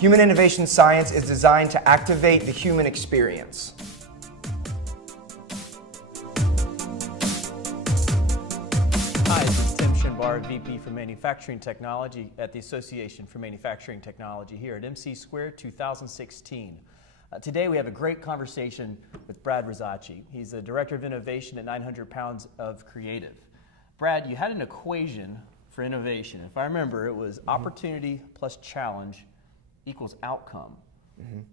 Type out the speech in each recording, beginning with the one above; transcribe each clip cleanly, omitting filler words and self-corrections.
Human innovation science is designed to activate the human experience. Hi, this is Tim Shinbar, VP for Manufacturing Technology at the Association for Manufacturing Technology here at MC Squared 2016. Today we have a great conversation with Brad Rossacci. He's the Director of Innovation at 900 Pounds of Creative. Brad, you had an equation for innovation. If I remember, it was opportunity plus challenge equals outcome.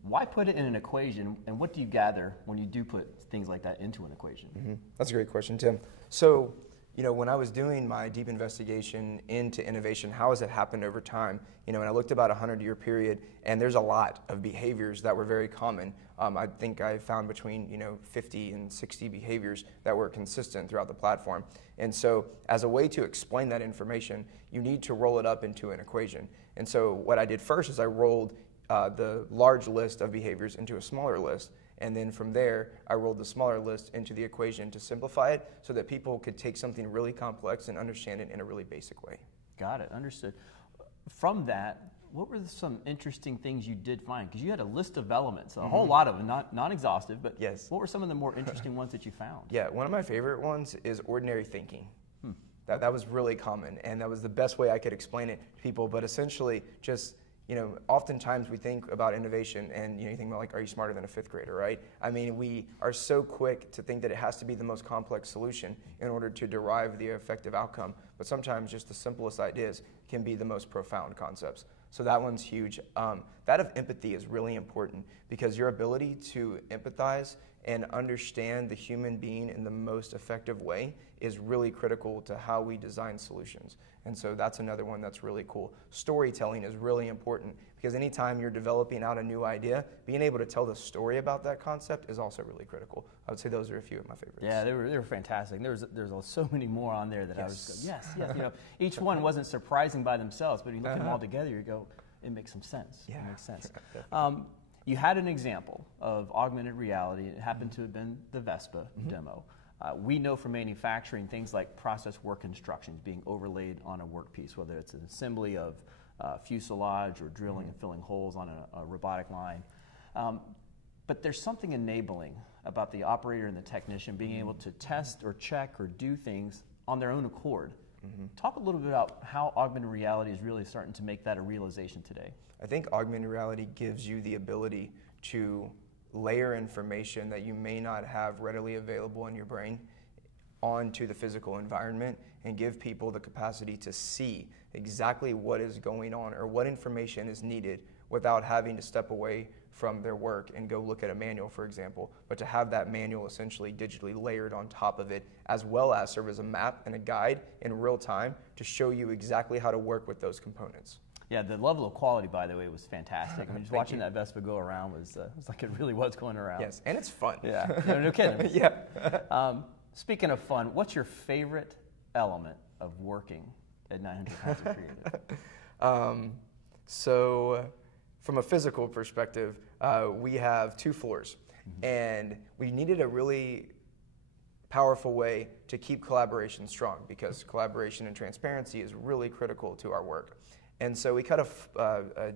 Why put it in an equation, and what do you gather when you do put things like that into an equation? That's a great question, Tim. So, when I was doing my deep investigation into innovation, how has it happened over time? And I looked about a 100-year period, and there's a lot of behaviors that were very common. I think I found between 50 and 60 behaviors that were consistent throughout the platform. And so, as a way to explain that information, you need to roll it up into an equation. And so, what I did first is I rolled the large list of behaviors into a smaller list. And then from there, I rolled the smaller list into the equation to simplify it so that people could take something really complex and understand it in a really basic way. Got it, understood. From that, what were some interesting things you did find? Because you had a list of elements, a whole lot of them, not exhaustive, but yes. What were some of the more interesting ones that you found? Yeah, one of my favorite ones is ordinary thinking. That was really common, and that was the best way I could explain it to people, but essentially just oftentimes we think about innovation and you think about like, are you smarter than a fifth grader, right? I mean, we are so quick to think that it has to be the most complex solution in order to derive the effective outcome, but sometimes just the simplest ideas can be the most profound concepts. So that one's huge. That of empathy is really important because your ability to empathize and understand the human being in the most effective way is really critical to how we design solutions. And so that's another one that's really cool. Storytelling is really important because anytime you're developing out a new idea, being able to tell the story about that concept is also really critical. I would say those are a few of my favorites. Yeah, they were fantastic. There's so many more on there that I was yes. Each one wasn't surprising by themselves, but you look at them all together, you go, it makes some sense. Yeah. It makes sense. You had an example of augmented reality. It happened to have been the Vespa demo. We know from manufacturing things like process work instructions being overlaid on a workpiece, whether it's an assembly of fuselage or drilling and filling holes on a robotic line. But there's something enabling about the operator and the technician being able to test or check or do things on their own accord. Talk a little bit about how augmented reality is really starting to make that a realization today. I think augmented reality gives you the ability to layer information that you may not have readily available in your brain onto the physical environment and give people the capacity to see exactly what is going on or what information is needed without having to step away from their work and go look at a manual, for example, but to have that manual essentially digitally layered on top of it, as well as serve as a map and a guide in real time to show you exactly how to work with those components. Yeah, the level of quality, by the way, was fantastic. I mean, just watching that Vespa go around was like it really was going around. Yes, and it's fun. Yeah, no kidding. Yeah. Speaking of fun, what's your favorite element of working at 900 Pounds of Creative? So, from a physical perspective, we have 2 floors, and we needed a really powerful way to keep collaboration strong because collaboration and transparency is really critical to our work. And so we cut a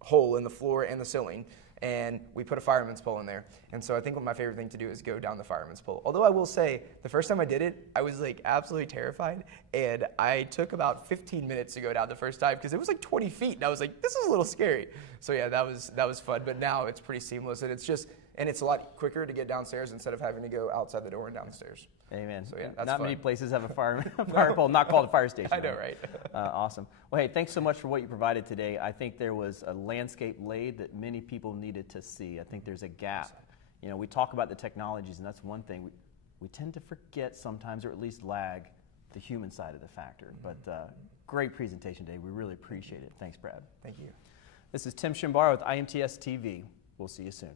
hole in the floor and the ceiling, and we put a fireman's pole in there. And so I think what my favorite thing to do is go down the fireman's pole. Although I will say, the first time I did it, I was like absolutely terrified, and I took about 15 minutes to go down the first time because it was like 20 feet, and I was like, this is a little scary. So yeah, that was fun, but now it's pretty seamless, and it's a lot quicker to get downstairs instead of having to go outside the door and down the stairs. Amen. So yeah, that's not fun. Many places have a fire pole, not called a fire station. I know, right? Awesome. Well, hey, thanks so much for what you provided today. I think there was a landscape laid that many people needed to see. I think there's a gap. We talk about the technologies, and that's one thing. We tend to forget sometimes, or at least lag, the human side of the factor. But great presentation today. We really appreciate it. Thanks, Brad. Thank you. This is Tim Shinbar with IMTSTV. We'll see you soon.